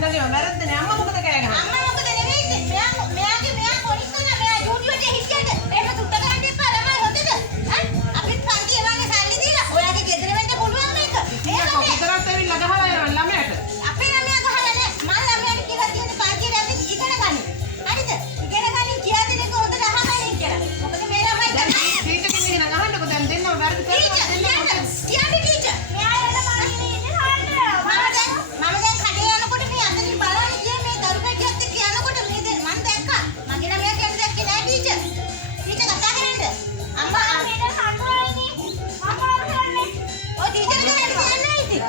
දෙන්නගේ වැරද්දනේ අම්මා මොකද කෑ ගහන්නේ? අම්මා මොකද නෙවෙයි මෙයා පොලිස් කරා මෙයා ඩියුටි එකට හිටියද? එහෙම සුද්ධ කරන්න එපා ළමයි හොඳද? අපිත් පන්ති එවන්නේ සල්ලි දීලා. ඔයාගේ ගෙදර වෙන්න පුළුවන් මේක. ඒක කොහොමද ඇවිල්ලා ගහලා යනවා ළමයට? අපේ ළමයා ගහලා නැහැ. මම ළමයාට කියලා තියෙන්නේ පන්තියට ඇවිත් ඉගෙන ගන්න. හරිද? ඉගෙන ගන්න කියලා දෙන එක හොඳට අහගන්න කියලා. මොකද මේ ළමයි ටීචර් කෙනෙක් නහන්නකො දැන් දෙන්නව වැරදි කරලා කියන්නේ ටීචර්. මෙයා එන්න මාන්නේ ඉන්නේ හරියට. මම දැන් කඩේ යනකොට මේ අතනින් බලන්න ගියේ මේ දරුපැටියත් එක්ක යනකොට මේ මම දැක්කා. මගේ ළමයා කියන්නේ දැක්කේ නෑ ටීචර්. ටීචර් කතා කරන්න. අම්මා අපේට හඳුනන්නේ. අම්මා කරන්නේ. ඔය ටීචර් කෙනෙක් කියන්නේ ඉතින්.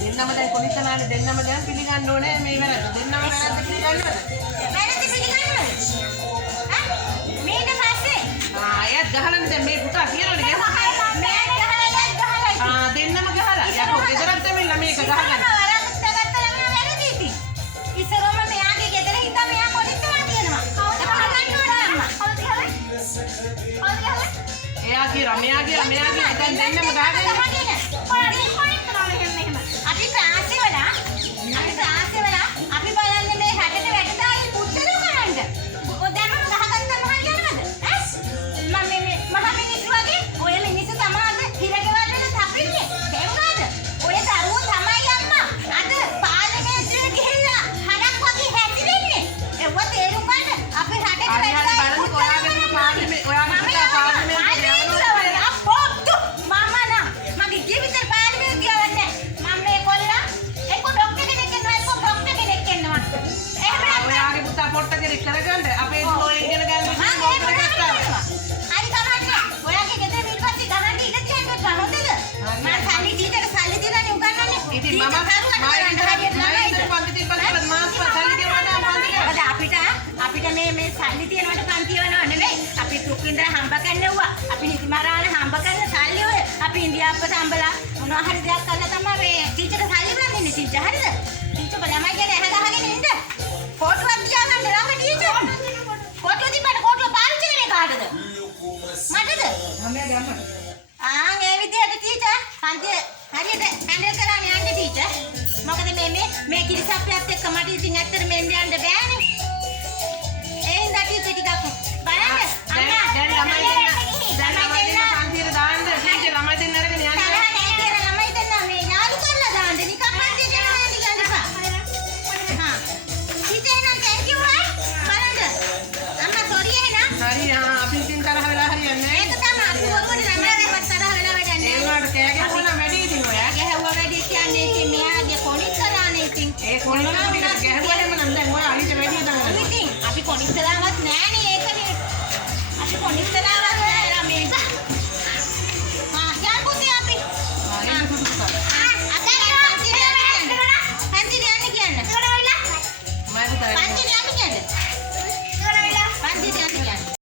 දෙන්නම දැන් පොලිස් තානාවේ දෙන්නම දැන් පිළිගන්න ඕනේ මේ වැරද්ද. දෙන්නම වැරද්ද පිළිගන්නවද? වැරදි පිළිගන්නවද? මේක පස්සේ එයාත් ගහලානේ දැන් මේ පුතා කියනවනේ මෙයා ගහලා දෙන්නම ගහලා. යකෝ ගෙදරත් ඇවිල්ලා මේක ගහගන්න. ඉස්සරම මෙයාගේ ගෙදර හිටා මෙයා පොලිස් තානාවට කියනවා. කවුද ගහන්නේ අම්මා? කවුද ගහන්නේ? එයා කියනවා මෙයා දැන් දෙන්නම ගහගන්න. අපි ප්‍රාසෙවලා අපි බලන්නේ මේ හැටට වැඩදායි පුත්තලු කරන්න. දැන් මම ගහගත්තම හරියනවද? මම මේ මහ මිනිස්සු වගේ ඔය මිනිස්සු තමයි හිරගෙවල් වල තපින්නේ. තේරුණාද? ඔය දරුවෝ තමයි අම්මා. අද පාර්ලිමේන්තුවේ ගිහිල්ලා හඩක් වගේ හැදිරෙන්නේ. ඒව තේරුම් ගන්න. අපි රටේ වැඩදායි පුත්තලු පොට්ට කෙනෙක් කරගන්න අපේ දුව ඉගෙන ගන්න විදිහ මොකද කරගත්තා. හරි කමන්නේ. ඔයාගේ ගෙදර ඊට පස්සේ ගහන්න ඉන්න තියන්න හොඳද? මම සල්ලි දීලා දීලානේ උගන්වන්නේ. ඉතින් මම අපිට මේ සල්ලි තියනවට පන්ති වෙනව නෙවෙයි. අපි තුකින්දර හම්බ කරන්නවා. අපි නිතිමරාණ හම්බ කරන සල්ලි ඔය අපි ඉන්දියාප්පට හම්බලා මොනවා හරි දෙයක් කරලා තමයි මේ ටීචර් සල්ලි ගන්නෙ ටීචර් හරිද? ටීචර් ළමයි ගැන ඇහ ගහගෙන ඉන්න. කොටුවක් තියාගන්න ළඟ ටීචර්. කොටුව තිබ්බට කොටුව පාවිච්චි කරන්නේ කාටද? මටද? ළමයාගේ අම්මට. ඒ විදිහට ටීචර් පන්ති හරියට හැන්ඩල් කරන්න යන්න ටීචර්. මොකද මේ කිරිසප්පියත් එක්ක මට ඉතින් ඇත්තට මෙන්න යන්න බෑ.